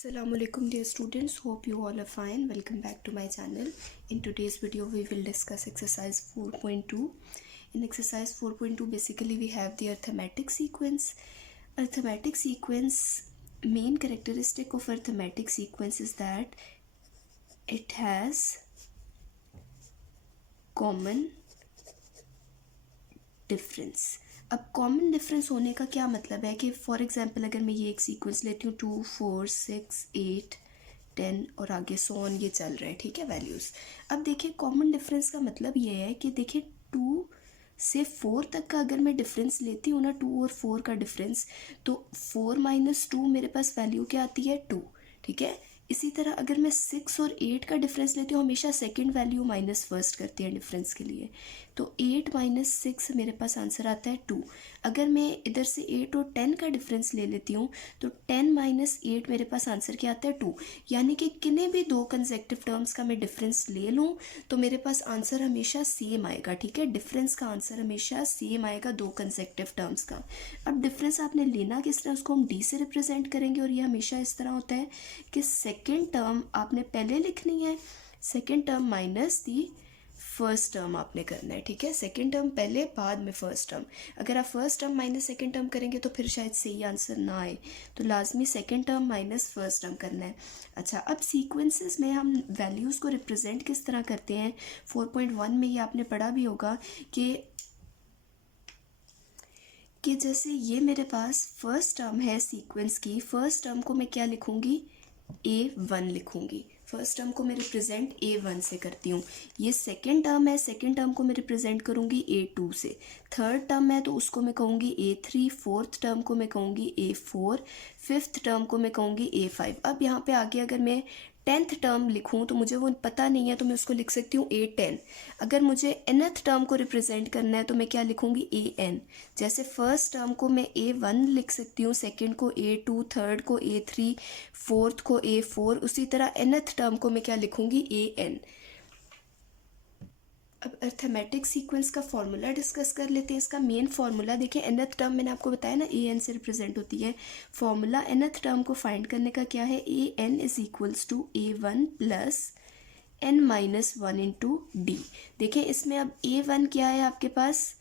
Assalamualaikum dear students, hope you all are fine. Welcome back to my channel. In today's video we will discuss exercise 4.2. In exercise 4.2 basically we have the arithmetic sequence. Arithmetic sequence, main characteristic of arithmetic sequence is that it has common difference. अब common difference होने का क्या मतलब है कि for example अगर मैं ये एक सीक्वेंस लेती हूँ 2 4 6 8 10 और आगे सो ऑन ये चल रहा है, ठीक है, वैल्यूज़। अब देखिए कॉमन डिफरेंस का मतलब ये है कि देखिए 2 से 4 तक का अगर मैं डिफरेंस लेती हूँ ना, 2 और 4 का डिफरेंस, तो 4 माइनस 2 मेरे पास वैल्यू क्या आती है 2, ठीक है। इसी तरह अगर मैं 6 और 8 का डिफरेंस लेती हूँ, हमेशा सेकंड वैल्यू माइनस फर्स्ट करते हैं डिफरेंस के लिए, तो 8 माइनस 6 मेरे पास आंसर आता है 2। अगर मैं इधर से 8 और 10 का डिफरेंस ले लेती हूँ तो 10 माइनस 8 मेरे पास आंसर क्या आता है 2। यानी कि किन्हीं भी दो कंसेक्टिव टर्म्स का मैं डिफरेंस ले लूँ तो मेरे पास आंसर हमेशा सेम आएगा, ठीक है। डिफरेंस का आंसर हमेशा सेम आएगा दो कंसेक्टिव टर्म्स का। अब डिफरेंस आपने लेना किस तरह, उसको हम डी से रिप्रेजेंट करेंगे और ये हमेशा इस तरह होता है कि सेकेंड टर्म आपने पहले लिखनी है, second term minus the first term आपने करना है, ठीक है। सेकेंड टर्म पहले, बाद में फर्स्ट टर्म। अगर आप first term minus second term करेंगे तो फिर शायद सही आंसर ना आए, तो लाजमी second term minus first term करना है। अच्छा, अब सीक्वेंसेस में हम वैल्यूज़ को रिप्रेजेंट किस तरह करते हैं, 4.1 में ये आपने पढ़ा भी होगा कि जैसे ये मेरे पास फर्स्ट टर्म है सीक्वेंस की, फर्स्ट टर्म को मैं क्या लिखूँगी, A1 लिखूँगी। फर्स्ट टर्म को मैं रिप्रेजेंट A1 से करती हूँ। ये सेकेंड टर्म है, सेकेंड टर्म को मैं रिप्रेजेंट करूँगी A2 से। थर्ड टर्म है तो उसको मैं कहूँगी A3, फोर्थ टर्म को मैं कहूँगी A4, फिफ्थ टर्म को मैं कहूँगी A5। अब यहाँ पे आगे अगर मैं 10th टर्म लिखूँ तो मुझे वो पता नहीं है, तो मैं उसको लिख सकती हूँ A10। अगर मुझे nth टर्म को रिप्रेजेंट करना है तो मैं क्या लिखूँगी AN। जैसे फर्स्ट टर्म को मैं A1 लिख सकती हूँ, सेकंड को A2, थर्ड को A3, फोर्थ को A4, उसी तरह nth टर्म को मैं क्या लिखूँगी AN। अब अर्थमेटिक सीक्वेंस का फॉर्मूला डिस्कस कर लेते हैं। इसका मेन फार्मूला देखिए, nth टर्म मैंने आपको बताया ना AN से रिप्रेजेंट होती है। फॉर्मूला nth टर्म को फाइंड करने का क्या है, AN is equals to A1 plus n minus 1 into d. देखिए इसमें अब A1 क्या है आपके पास,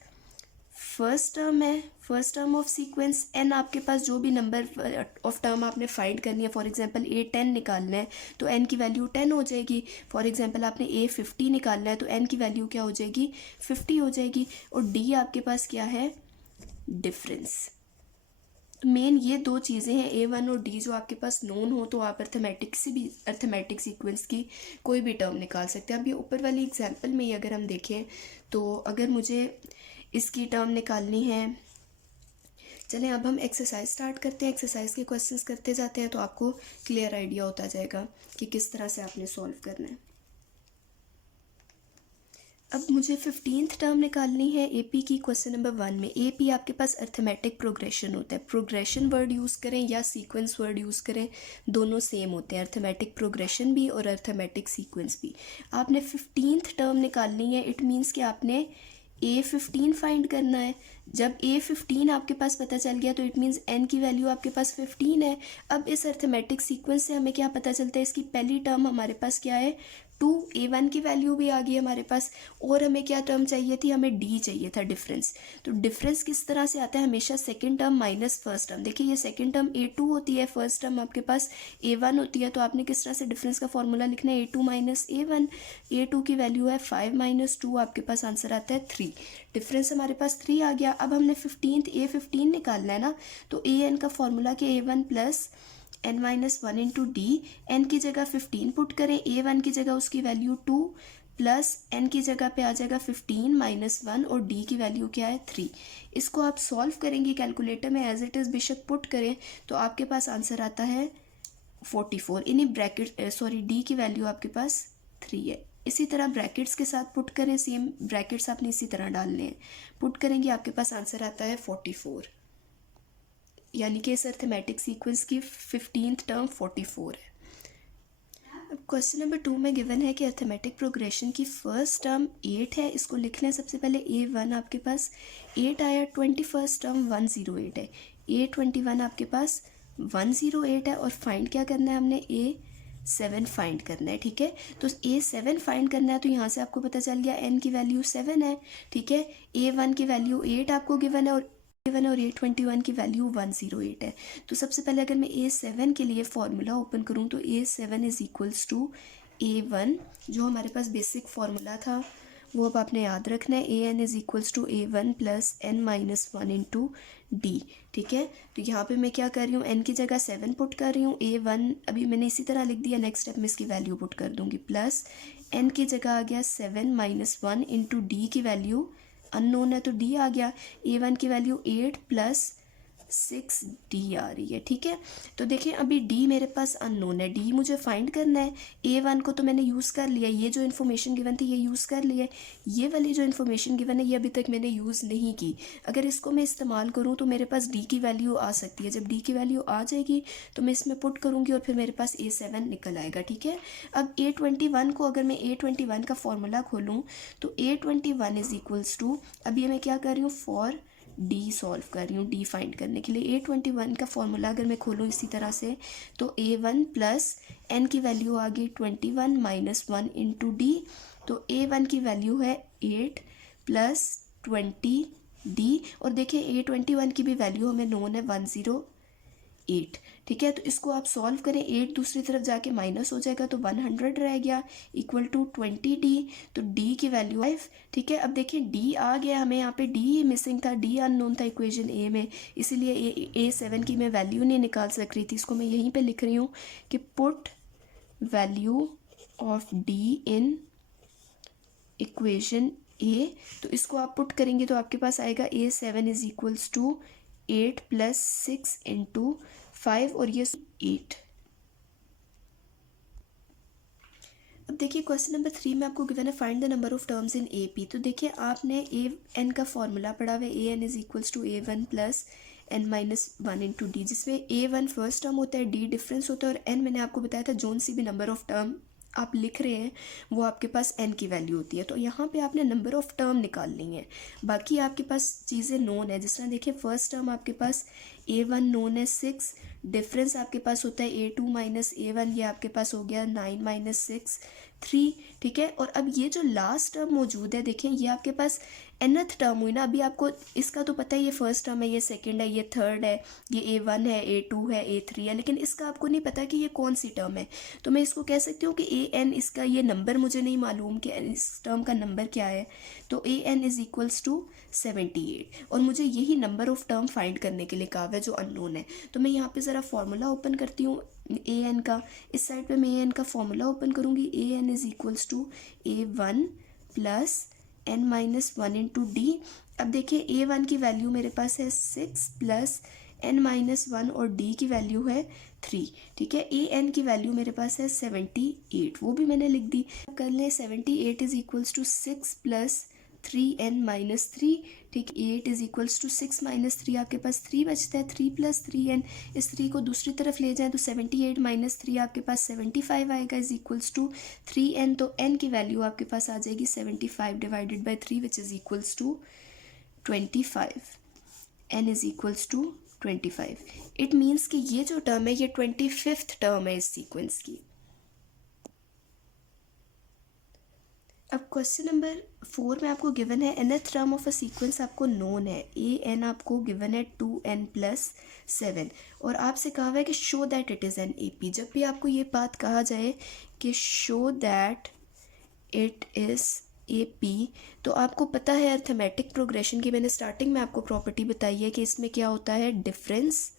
फर्स्ट टर्म है, first term of sequence. n आपके पास जो भी नंबर ऑफ टर्म आपने फाइंड करनी है, फॉर एग्जांपल A10 निकालना है तो n की वैल्यू 10 हो जाएगी। फॉर एग्जांपल आपने A50 निकालना है तो n की वैल्यू क्या हो जाएगी, 50 हो जाएगी। और d आपके पास क्या है, डिफरेंस। तो मेन ये दो चीज़ें हैं, A1 और D, जो आपके पास नोन हो तो आप अर्थमेटिक सीक्वेंस की कोई भी टर्म निकाल सकते हैं। अब ये ऊपर वाली एग्जांपल में ही अगर हम देखें तो अगर मुझे इसकी टर्म निकालनी है, चलें अब हम एक्सरसाइज स्टार्ट करते हैं। एक्सरसाइज के क्वेश्चंस करते जाते हैं तो आपको क्लियर आइडिया होता जाएगा कि किस तरह से आपने सॉल्व करना है। अब मुझे 15th टर्म निकालनी है AP की। क्वेश्चन नंबर 1 में AP आपके पास अर्थमेटिक प्रोग्रेशन होता है। प्रोग्रेशन वर्ड यूज़ करें या सीक्वेंस वर्ड यूज़ करें, दोनों सेम होते हैं, अर्थमेटिक प्रोग्रेशन भी और अर्थमेटिक सीक्वेंस भी। आपने 15th टर्म निकालनी है, इट मीन्स कि आपने A15 फाइंड करना है। जब A15 आपके पास पता चल गया तो इट मीन्स n की वैल्यू आपके पास 15 है। अब इस अर्थमेटिक सीक्वेंस से हमें क्या पता चलता है, इसकी पहली टर्म हमारे पास क्या है 2, A1 की वैल्यू भी आ गई हमारे पास, और हमें क्या टर्म चाहिए थी, हमें D चाहिए था, डिफरेंस। तो डिफरेंस किस तरह से आता है, हमेशा second term minus first term. देखिए ये सेकेंड टर्म A2 होती है, फर्स्ट टर्म आपके पास A1 होती है, तो आपने किस तरह से डिफरेंस का फॉर्मूला लिखना है, A2 माइनस A1। A2 की वैल्यू है 5 माइनस 2, आपके पास आंसर आता है 3। डिफरेंस हमारे पास 3 आ गया। अब हमने A15 निकालना है ना, तो AN का फॉर्मूला कि A1 plus n minus 1 into d. N की जगह 15 पुट करें, A1 की जगह उसकी वैल्यू 2 प्लस n की जगह पे आ जाएगा 15 माइनस 1 और d की वैल्यू क्या है 3। इसको आप सॉल्व करेंगे कैलकुलेटर में, एज इट इज़ बेशक पुट करें तो आपके पास आंसर आता है 44। इन्हीं ब्रैकेट d की वैल्यू आपके पास 3 है। इसी तरह ब्रैकेट्स के साथ पुट करें, सेम ब्रैकेट्स आपने इसी तरह डालने हैं, पुट करेंगे आपके पास आंसर आता है 44। यानी कि इस अर्थमेटिक सीक्वेंस की 15th टर्म 44 है। अब क्वेश्चन नंबर 2 में गिवन है कि अर्थमेटिक प्रोग्रेशन की फर्स्ट टर्म 8 है। इसको लिख लें सबसे पहले, A1 आपके पास 8 आया, 21st टर्म 108 है, A21 आपके पास 108 है और फाइंड क्या करना है हमने, A7 फाइंड करना है, ठीक है। तो A7 फाइंड करना है, तो यहाँ से आपको पता चल गया n की वैल्यू 7 है, ठीक है। A1 की वैल्यू 8 आपको गिवन है और A21 की वैल्यू 108 है। तो सबसे पहले अगर मैं A7 के लिए फॉर्मूला ओपन करूँ तो A7 is equals to A1, जो हमारे पास बेसिक फार्मूला था वो अब आपने याद रखना है, AN is equals to A1 plus n-1 into d, ठीक है। तो यहाँ पे मैं क्या कर रही हूँ, n की जगह 7 पुट कर रही हूँ, A1 अभी मैंने इसी तरह लिख दिया, नेक्स्ट स्टेप में इसकी वैल्यू पुट कर दूँगी, प्लस n की जगह आ गया 7-1 इंटू डी की वैल्यू अननोन है तो d आ गया, A1 की वैल्यू 8 प्लस 6d आ रही है, ठीक है। तो देखिए अभी d मेरे पास अननोन है, d मुझे फाइंड करना है। A1 को तो मैंने यूज़ कर लिया, ये जो इन्फॉर्मेशन गिवन थी ये यूज़ कर लिया है, ये वाली जो इन्फॉर्मेशन गिवन है ये अभी तक मैंने यूज़ नहीं की। अगर इसको मैं इस्तेमाल करूँ तो मेरे पास d की वैल्यू आ सकती है, जब d की वैल्यू आ जाएगी तो मैं इसमें पुट करूँगी और फिर मेरे पास A7 निकल आएगा, ठीक है। अब A21 को अगर मैं A21 का फॉर्मूला खोलूँ तो A21 इज इक्वल्स टू, अब ये मैं क्या कर रही हूँ, फॉर डी सॉल्व कर रही हूँ, डी फाइंड करने के लिए। A21 का फॉर्मूला अगर मैं खोलूँ इसी तरह से तो A1 प्लस n की वैल्यू आ गई 21 माइनस 1 इंटू डी, तो A1 की वैल्यू है 8 प्लस 20d, और देखिए A21 की भी वैल्यू हमें नोन है 108, ठीक है। तो इसको आप सॉल्व करें, 8 दूसरी तरफ जाके माइनस हो जाएगा तो 100 रह गया इक्वल टू 20d, तो d की वैल्यू 5, ठीक है। अब देखिए d आ गया, हमें यहाँ पे d मिसिंग था, d अननोन था इक्वेशन a में, इसीलिए A7 की मैं वैल्यू नहीं निकाल सक रही थी। इसको मैं यहीं पे लिख रही हूँ कि put value of d in equation a, तो इसको आप पुट करेंगे तो आपके पास आएगा A7 is equals to 8 plus 6 into 5 और ये 8। अब देखिए क्वेश्चन नंबर 3 में आपको गिवन है find the number of terms in AP। तो देखिए आपने AN का फॉर्मूला पढ़ा हुआ है, AN is equals to A1 plus n-1 into d, जिसमें A1 फर्स्ट टर्म होता है, D डिफरेंस होता है और n मैंने आपको बताया था जोन सी भी नंबर ऑफ टर्म आप लिख रहे हैं वो आपके पास n की वैल्यू होती है। तो यहाँ पे आपने नंबर ऑफ टर्म निकालनी है, बाकी आपके पास चीज़ें नोन है। जिस तरह देखिए फर्स्ट टर्म आपके पास A1 नोन है 6, डिफरेंस आपके पास होता है A2 माइनस A1, ये आपके पास हो गया 9 माइनस 6 3, ठीक है। और अब ये जो लास्ट टर्म मौजूद है देखिए ये आपके पास nth टर्म हुई ना, अभी आपको इसका तो पता है ये फर्स्ट टर्म है, ये सेकंड है, ये थर्ड है, ये A1 है, A2 है, A3 है, लेकिन इसका आपको नहीं पता कि ये कौन सी टर्म है। तो मैं इसको कह सकती हूँ कि AN, इसका ये नंबर मुझे नहीं मालूम कि इस टर्म का नंबर क्या है, तो AN इज इक्वल्स टू 78 और मुझे यही नंबर ऑफ टर्म फाइंड करने के लिए कहा है जो अननोन है। तो मैं यहाँ पे ज़रा फॉर्मूला ओपन करती हूँ AN का, इस साइड पे मैं AN का फॉर्मूला ओपन करूँगी, AN is equals to A1 plus n-1 into d. अब देखिए A1 की वैल्यू मेरे पास है 6 प्लस n-1 और d की वैल्यू है 3, ठीक है। AN की वैल्यू मेरे पास है 78, वो भी मैंने लिख दी। कर लें 78 is equals to 6 plus 3n-3, ठीक, 8 इज इक्वल्स टू 6 माइनस 3, आपके पास 3 बचता है, 3 प्लस 3n, इस 3 को दूसरी तरफ ले जाएं तो 78 माइनस 3 आपके पास 75 आएगा इज इक्वल्स टू 3n, तो n की वैल्यू आपके पास आ जाएगी 75 divided by 3 which is equals to 25, n is equals to 25। It means कि ये जो टर्म है ये 25th टर्म है इस सीक्वेंस की। अब क्वेश्चन नंबर 4 में आपको गिवन है nth term of a sequence आपको नोन है, AN आपको गिवन है 2n प्लस 7 और आपसे कहा हुआ है कि show that it is an AP। जब भी आपको ये बात कहा जाए कि show that it is AP, तो आपको पता है अर्थमेटिक प्रोग्रेशन की मैंने स्टार्टिंग में आपको प्रॉपर्टी बताई है कि इसमें क्या होता है, डिफरेंस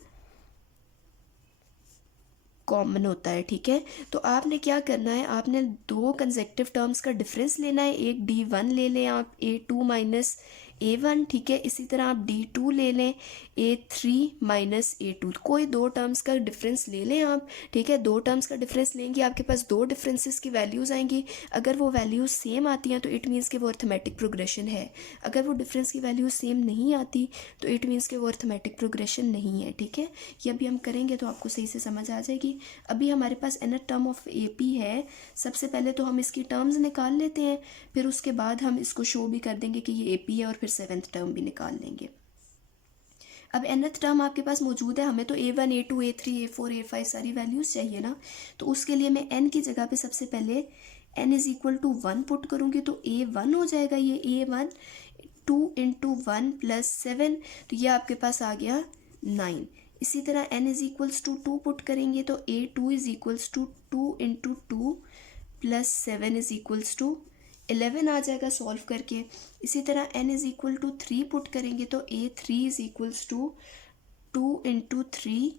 कॉमन होता है, ठीक है। तो आपने क्या करना है, आपने दो कंसेक्टिव टर्म्स का डिफरेंस लेना है, एक D1 ले लें आप A2 माइनस A1, ठीक है। इसी तरह आप D2 ले लें A3 माइनस A2, कोई दो टर्म्स का डिफरेंस ले लें आप, ठीक है। दो टर्म्स का डिफरेंस लेंगे आपके पास दो डिफरेंसेस की वैल्यूज़ आएंगी, अगर वो वैल्यूज़ सेम आती हैं तो इट मीन्स कि वो अर्थमेटिक प्रोग्रेशन है, अगर वो डिफरेंस की वैल्यूज सेम नहीं आती तो इट मीन्स कि वो अर्थमेटिक प्रोग्रेशन नहीं है, ठीक है। ये अभी हम करेंगे तो आपको सही से समझ आ जाएगी। अभी हमारे पास nth टर्म ऑफ AP है, सबसे पहले तो हम इसकी टर्म्स निकाल लेते हैं, फिर उसके बाद हम इसको शो भी कर देंगे कि ये AP है और फिर 7th टर्म भी निकाल लेंगे। अब nth टर्म आपके पास मौजूद है, हमें तो a1 a2 a3 a4 a5 सारी वैल्यूज़ चाहिए ना, तो उसके लिए मैं n की जगह पे सबसे पहले n is equal to 1 put करूँगी, तो a1 हो जाएगा ये a1 2 इंटू 1 प्लस 7, तो ये आपके पास आ गया 9। इसी तरह n is equals to 2 put करेंगे तो a2 is equals to 2 into 2 plus 7 is equals to 11 आ जाएगा सॉल्व करके। इसी तरह n is equal to 3 put करेंगे तो a3 is equals to 2 into 3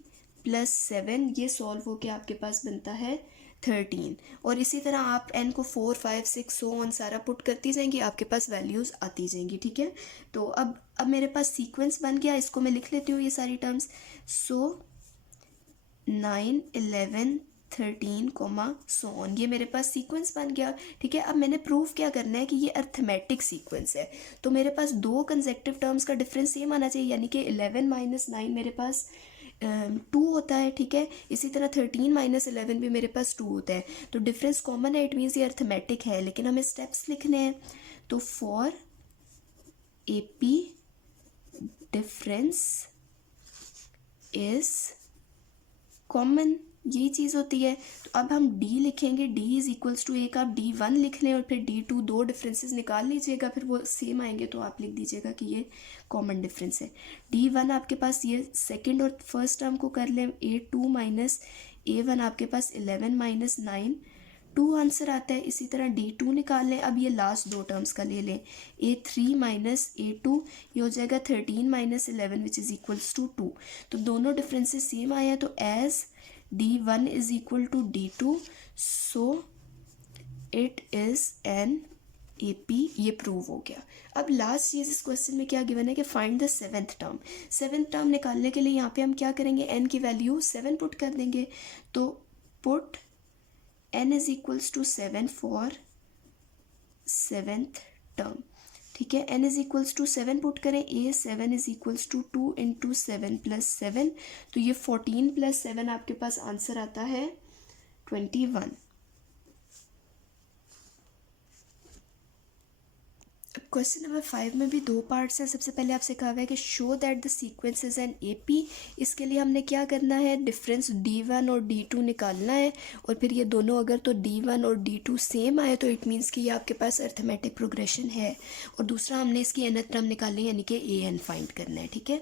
plus 7, ये सॉल्व होके आपके पास बनता है 13। और इसी तरह आप n को 4 5 6 सो ऑन सारा पुट करती जाएंगी, आपके पास वैल्यूज़ आती जाएंगी, ठीक है। तो अब मेरे पास सीक्वेंस बन गया, इसको मैं लिख लेती हूँ ये सारी टर्म्स। सो 9 11 13 सो ऑन, ये मेरे पास सीक्वेंस बन गया, ठीक है। अब मैंने प्रूफ क्या करना है कि ये अर्थमेटिक सीक्वेंस है, तो मेरे पास दो कंसेक्टिव टर्म्स का डिफरेंस सेम आना चाहिए, यानी कि 11 माइनस 9 मेरे पास 2 होता है, ठीक है। इसी तरह 13 माइनस 11 भी मेरे पास 2 होता है, तो डिफरेंस कॉमन है, इट मीन्स ये अर्थमेटिक है, लेकिन हमें स्टेप्स लिखने हैं। तो for AP difference is common, यही चीज़ होती है। तो अब हम D लिखेंगे, D इज़ इक्वल्स टू, एक आप D1 लिख लें और फिर D2, दो डिफरेंसेस निकाल लीजिएगा, फिर वो सेम आएंगे तो आप लिख दीजिएगा कि ये कॉमन डिफरेंस है। D1 आपके पास ये सेकंड और फर्स्ट टर्म को कर लें, A2 माइनस A1 आपके पास 11 माइनस 9 2 आंसर आता है। इसी तरह D2 निकाल लें, अब ये लास्ट दो टर्म्स का ले लें, A3 माइनस A2, ये हो जाएगा 13 minus 11 which is equals to 2। तो दोनों डिफरेंसेस सेम आए हैं, तो as D1 is equal to D2, so it is an AP, ये प्रूव हो गया। अब लास्ट चीज़ इस क्वेश्चन में क्या गिवन है कि find the seventh term. Seventh term निकालने के लिए यहाँ पे हम क्या करेंगे, n की वैल्यू 7 पुट कर देंगे, तो put n is equals to 7 for seventh term, ठीक है। n is equals to 7 put करें, A7 is equals to 2 into 7 plus 7, तो ये 14 प्लस 7 आपके पास आंसर आता है 21। क्वेश्चन नंबर 5 में भी दो पार्ट्स हैं। सबसे पहले आपसे कहा हुआ है कि show that the sequence is an AP। इसके लिए हमने क्या करना है, डिफरेंस D1 और D2 निकालना है, और फिर ये दोनों अगर तो D1 और D2 सेम आए तो इट मीन्स कि ये आपके पास अर्थमेटिक प्रोग्रेशन है। और दूसरा हमने इसकी nth टर्म निकालनी है, यानी कि AN फाइंड करना है, ठीक है।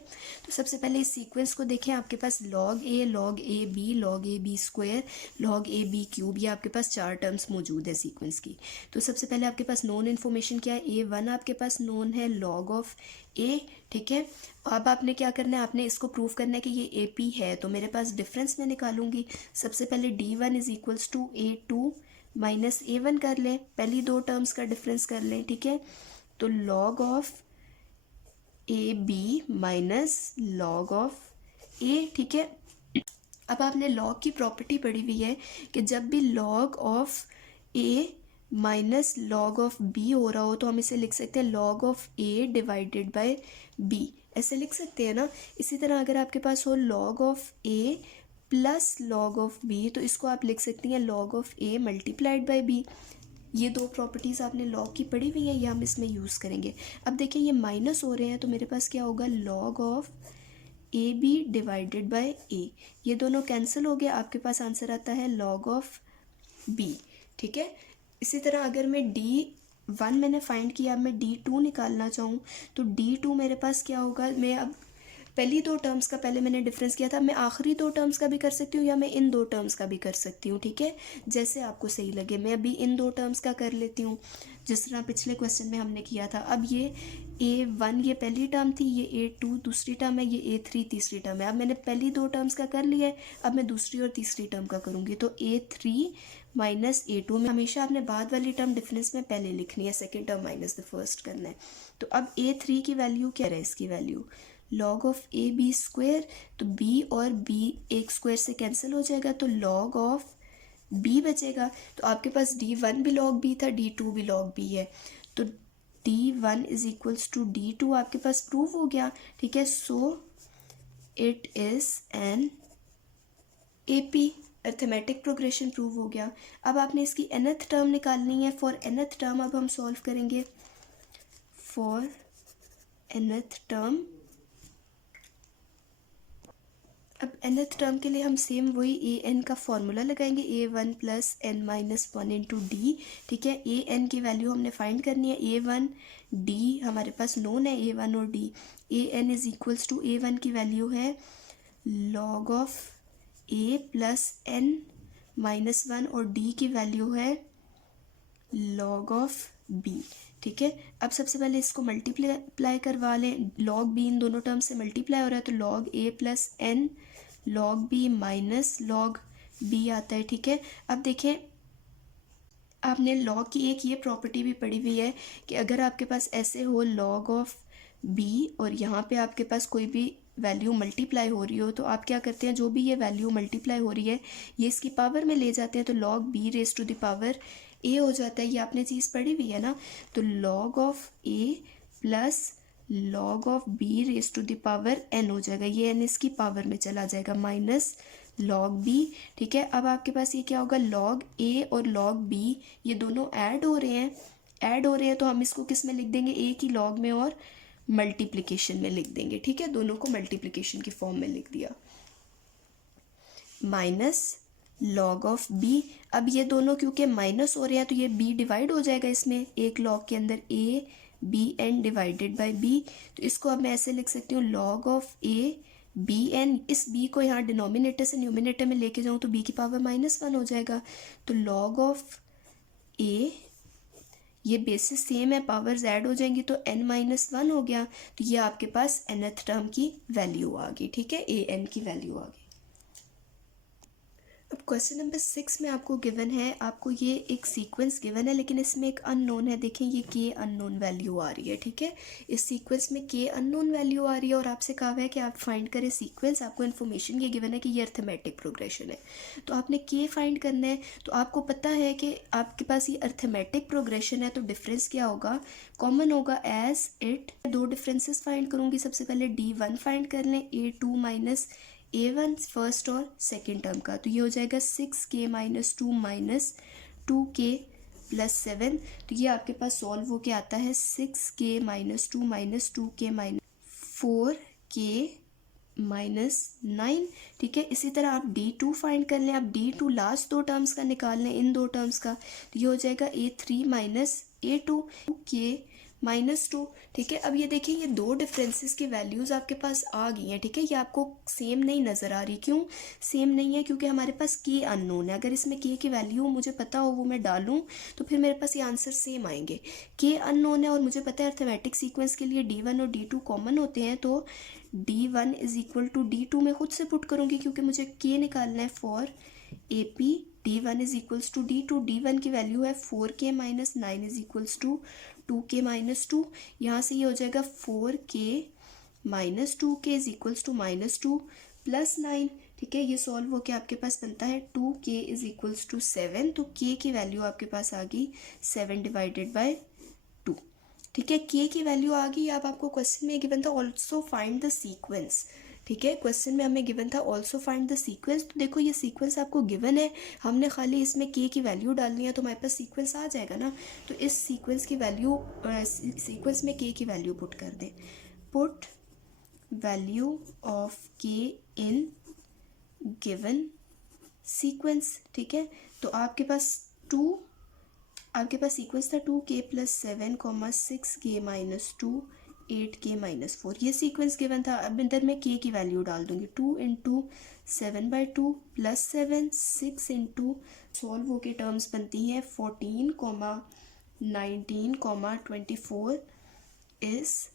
तो सबसे पहले इस सीक्वेंस को देखें, आपके पास log A log AB log AB square log AB cube, ये आपके पास 4 टर्म्स मौजूद है सीक्वेंस की। तो सबसे पहले आपके पास नोन इन्फॉर्मेशन क्या है, A1 आपके पास नोन है log ऑफ A, ठीक है। अब आपने क्या करना है, आपने इसको प्रूव करना है कि ये AP है, तो मेरे पास डिफरेंस में निकालूंगी। सबसे पहले D1 is equals to A2 minus A1 कर लें, पहली दो टर्म्स का डिफरेंस कर लें, ठीक है। तो log of AB minus log of A, ठीक है। अब आपने log की प्रॉपर्टी पढ़ी हुई है कि जब भी log of A minus log of B हो रहा हो तो हम इसे लिख सकते हैं log of A divided by B, ऐसे लिख सकते हैं ना। इसी तरह अगर आपके पास हो log of A plus log of B, तो इसको आप लिख सकती हैं log of A multiplied by B। ये दो प्रॉपर्टीज़ आपने log की पढ़ी हुई है, ये हम इसमें यूज़ करेंगे। अब देखिए ये माइनस हो रहे हैं, तो मेरे पास क्या होगा, log of AB divided by A, ये दोनों कैंसिल हो गया, आपके पास आंसर आता है log ऑफ B, ठीक है। इसी तरह अगर मैं D1 मैंने फाइंड किया, अब मैं D2 निकालना चाहूँ तो D2 मेरे पास क्या होगा, मैं अब पहली दो टर्म्स का पहले मैंने डिफरेंस किया था, मैं आखिरी दो टर्म्स का भी कर सकती हूँ या मैं इन दो टर्म्स का भी कर सकती हूँ, ठीक है, जैसे आपको सही लगे। मैं अभी इन दो टर्म्स का कर लेती हूँ जिस तरह पिछले क्वेश्चन में हमने किया था। अब ये A1 ये पहली टर्म थी, ये A2 दूसरी टर्म है, ये A3 तीसरी टर्म है। अब मैंने पहली दो टर्म्स का कर लिया है, अब मैं दूसरी और तीसरी टर्म का करूँगी। तो A3 माइनस A2 में हमेशा आपने बाद वाली टर्म डिफरेंस में पहले लिखनी है, second term minus the first करना है। तो अब A3 की वैल्यू क्या है, इसकी value log of AB square, तो B और B एक स्क्वायर से कैंसिल हो जाएगा, तो log ऑफ B बचेगा। तो आपके पास D1 भी log B था, D2 भी log B है, तो D1 is equals to D2 आपके पास प्रूव हो गया, ठीक है। सो it is an AP, arithmetic progression prove हो गया। अब आपने इसकी nth टर्म निकालनी है। फॉर nth टर्म अब हम सॉल्व करेंगे। फॉर nth टर्म अब nth टर्म के लिए हम सेम वही ए एन का फॉर्मूला लगाएंगे, a one plus n minus one into d. ठीक है, ए एन की वैल्यू हमने फाइंड करनी है, ए वन डी हमारे पास नोन है, ए वन और d. A n is equals to, a one की वैल्यू है log of a plus n minus one और डी की वैल्यू है लॉग ऑफ बी। ठीक है, अब सबसे पहले इसको मल्टीप्लाई करवा लें, लॉग बी इन दोनों टर्म से मल्टीप्लाई हो रहा है तो log a plus n log b minus log b आता है। ठीक है, अब देखें आपने लॉग की एक ये प्रॉपर्टी भी पढ़ी हुई है कि अगर आपके पास ऐसे हो लॉग ऑफ बी और यहाँ पे आपके पास कोई भी वैल्यू मल्टीप्लाई हो रही हो तो आप क्या करते हैं, जो भी ये वैल्यू मल्टीप्लाई हो रही है ये इसकी पावर में ले जाते हैं तो log b raise to the power a हो जाता है। ये आपने चीज़ पढ़ी हुई है ना, तो log of a plus log of b raise to the power n हो जाएगा, ये एन इसकी पावर में चला जाएगा माइनस लॉग बी। ठीक है, अब आपके पास ये क्या होगा, लॉग ए और लॉग बी ये दोनों ऐड हो रहे हैं तो हम इसको किस में लिख देंगे, ए की लॉग में और मल्टीप्लिकेशन में लिख देंगे। ठीक है, दोनों को मल्टीप्लिकेशन की फॉर्म में लिख दिया, माइनस लॉग ऑफ बी। अब ये दोनों क्योंकि माइनस हो रहे हैं तो ये बी डिवाइड हो जाएगा इसमें, एक लॉग के अंदर a b n divided by b. तो इसको अब मैं ऐसे लिख सकती हूँ log of a b n, इस बी को यहाँ डिनोमिनेटर से न्यूमिनेटर में लेके जाऊँ तो बी की पावर माइनस वन हो जाएगा। तो लॉग ऑफ ए, ये बेसिस सेम है, पावर्स ऐड हो जाएंगी तो n माइनस वन हो गया, तो ये आपके पास nth टर्म की वैल्यू आ गई। ठीक है, ए एन की वैल्यू आ गई। अब क्वेश्चन नंबर 6 में आपको गिवन है, आपको ये एक सीक्वेंस गिवन है लेकिन इसमें एक अननोन है, देखें ये के अननोन वैल्यू आ रही है। ठीक है, इस सीक्वेंस में के अननोन वैल्यू आ रही है और आपसे कहा हुआ है कि आप फाइंड करें सीक्वेंस, आपको इन्फॉर्मेशन ये गिवन है कि ये अर्थमेटिक प्रोग्रेशन है तो आपने के फाइंड करना है। तो आपको पता है कि आपके पास ये अर्थमेटिक प्रोग्रेशन है तो डिफरेंस क्या होगा, कॉमन होगा एज इट। दो डिफरेंसेस फाइंड करूँगी, सबसे पहले D1 फाइंड कर लें, A2 माइनस A1 फर्स्ट और सेकेंड टर्म का, तो ये हो जाएगा 6k minus two minus 2k plus 7। तो ये आपके पास सॉल्व हो के आता है 6k minus two minus 2k minus 4k minus 9। ठीक है, इसी तरह आप D2 फाइंड कर लें, आप D2 लास्ट दो टर्म्स का निकाल लें, इन दो टर्म्स का, तो ये हो जाएगा A3 minus A2 k minus 2। ठीक है, अब ये देखिए ये दो डिफरेंसेस की वैल्यूज़ आपके पास आ गई हैं। ठीक है, ये आपको सेम नहीं नज़र आ रही, क्यों सेम नहीं है, क्योंकि हमारे पास के अननोन है। अगर इसमें के की वैल्यू मुझे पता हो वो मैं डालूं तो फिर मेरे पास ये आंसर सेम आएंगे। के अननोन है और मुझे पता है अर्थमेटिक सीक्वेंस के लिए D1 और D2 कॉमन होते हैं, तो D1 is equal to D2 मैं खुद से पुट करूँगी क्योंकि मुझे के निकालना है for AP। D1 is equals to D2, D1 की वैल्यू है 4k minus 9 is equals to 2k minus 2। यहाँ से ये हो जाएगा 4k minus 2k is equals to minus 2 plus 9। ठीक है, ये सॉल्व होके आपके पास बनता है 2k इज इक्वल्स टू 7, तो k की वैल्यू आपके पास आ गई 7 डिवाइडेड बाय 2। ठीक है, k की वैल्यू आ गई। अब आपको क्वेश्चन में गिवन था ऑल्सो फाइंड द सीक्वेंस। ठीक है, क्वेश्चन में हमें गिवन था ऑल्सो फाइंड द सीक्वेंस, तो देखो ये सीक्वेंस आपको गिवन है, हमने खाली इसमें के की वैल्यू डालनी है तो हमारे पास सीक्वेंस आ जाएगा ना। तो इस सीक्वेंस की वैल्यू, सीक्वेंस में के की वैल्यू पुट कर दें, पुट वैल्यू ऑफ के इन गिवन सीक्वेंस। ठीक है, तो आपके पास सीक्वेंस था 2k plus 7 6k minus 2 8k minus 4, ये सीक्वेंस गिवन था। अब इधर मैं k की वैल्यू डाल दूंगी, 2 इंटू 7/2 प्लस 7 6 इंटू सॉल्व होके टर्म्स बनती हैं 14, 19, 24 इज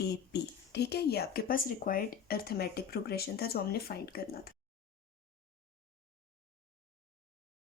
AP। ठीक है, ये आपके पास रिक्वायर्ड अर्थमेटिक प्रोग्रेशन था जो हमने फाइंड करना था।